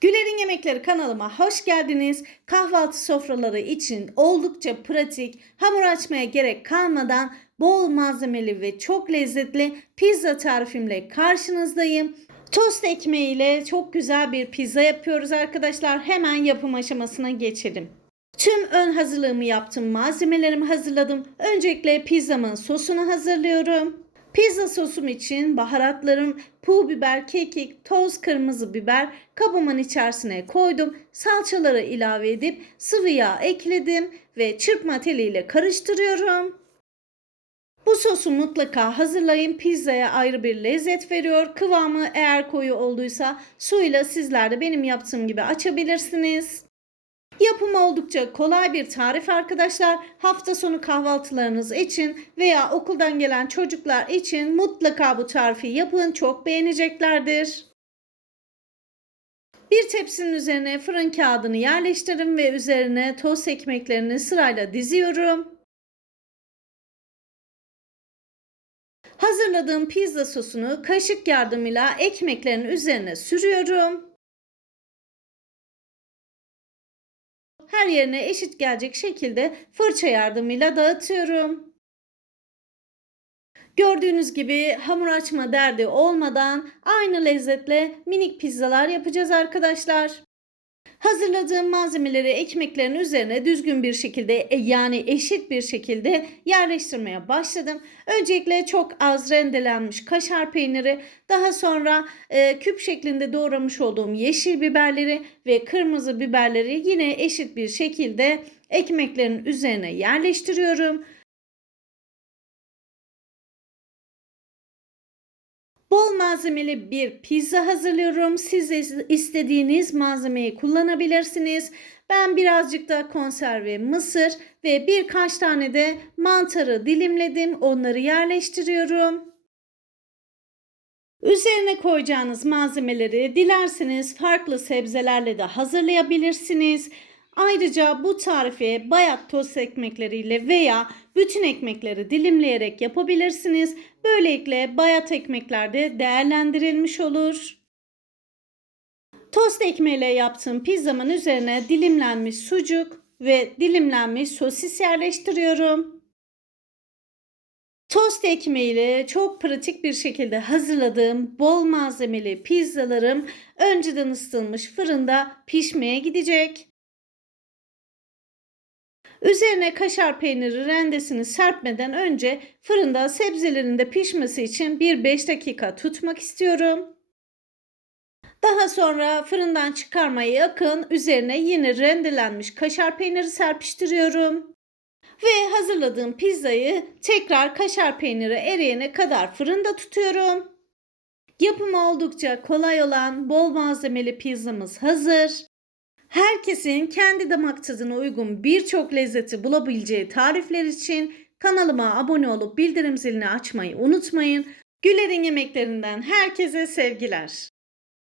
Güler'in Yemekleri kanalıma hoş geldiniz. Kahvaltı sofraları için oldukça pratik, hamur açmaya gerek kalmadan bol malzemeli ve çok lezzetli pizza tarifimle karşınızdayım. Tost ekmeğiyle çok güzel bir pizza yapıyoruz arkadaşlar. Hemen yapım aşamasına geçelim. Tüm ön hazırlığımı yaptım. Malzemelerimi hazırladım. Öncelikle pizzamın sosunu hazırlıyorum. Pizza sosum için baharatlarım pul biber, kekik, toz kırmızı biber kabımın içerisine koydum. Salçaları ilave edip sıvı yağ ekledim ve çırpma teliyle karıştırıyorum. Bu sosu mutlaka hazırlayın. Pizzaya ayrı bir lezzet veriyor. Kıvamı eğer koyu olduysa suyla sizler de benim yaptığım gibi açabilirsiniz. Yapımı oldukça kolay bir tarif arkadaşlar. Hafta sonu kahvaltılarınız için veya okuldan gelen çocuklar için mutlaka bu tarifi yapın. Çok beğeneceklerdir. Bir tepsinin üzerine fırın kağıdını yerleştirin ve üzerine tost ekmeklerini sırayla diziyorum. Hazırladığım pizza sosunu kaşık yardımıyla ekmeklerin üzerine sürüyorum. Her yerine eşit gelecek şekilde fırça yardımıyla dağıtıyorum. Gördüğünüz gibi hamur açma derdi olmadan aynı lezzetle minik pizzalar yapacağız arkadaşlar. Hazırladığım malzemeleri ekmeklerin üzerine düzgün bir şekilde e, yani eşit bir şekilde yerleştirmeye başladım. Öncelikle çok az rendelenmiş kaşar peyniri, daha sonra e, küp şeklinde doğramış olduğum yeşil biberleri ve kırmızı biberleri yine eşit bir şekilde ekmeklerin üzerine yerleştiriyorum. Bol malzemeli bir pizza hazırlıyorum. Siz istediğiniz malzemeyi kullanabilirsiniz. Ben birazcık da konserve mısır ve birkaç tane de mantarı dilimledim. Onları yerleştiriyorum. Üzerine koyacağınız malzemeleri dilerseniz farklı sebzelerle de hazırlayabilirsiniz. Ayrıca bu tarifi bayat tost ekmekleriyle veya bütün ekmekleri dilimleyerek yapabilirsiniz. Böylelikle bayat ekmekler de değerlendirilmiş olur. Tost ekmeğiyle yaptığım pizzamın üzerine dilimlenmiş sucuk ve dilimlenmiş sosis yerleştiriyorum. Tost ekmeğiyle çok pratik bir şekilde hazırladığım bol malzemeli pizzalarım önceden ısıtılmış fırında pişmeye gidecek. Üzerine kaşar peyniri rendesini serpmeden önce fırında sebzelerin de pişmesi için bir 5 dakika tutmak istiyorum. Daha sonra fırından çıkarmaya yakın üzerine yine rendelenmiş kaşar peyniri serpiştiriyorum. Ve hazırladığım pizzayı tekrar kaşar peyniri eriyene kadar fırında tutuyorum. Yapımı oldukça kolay olan bol malzemeli pizzamız hazır. Herkesin kendi damak tadına uygun birçok lezzeti bulabileceği tarifler için kanalıma abone olup bildirim zilini açmayı unutmayın. Güler'in yemeklerinden herkese sevgiler.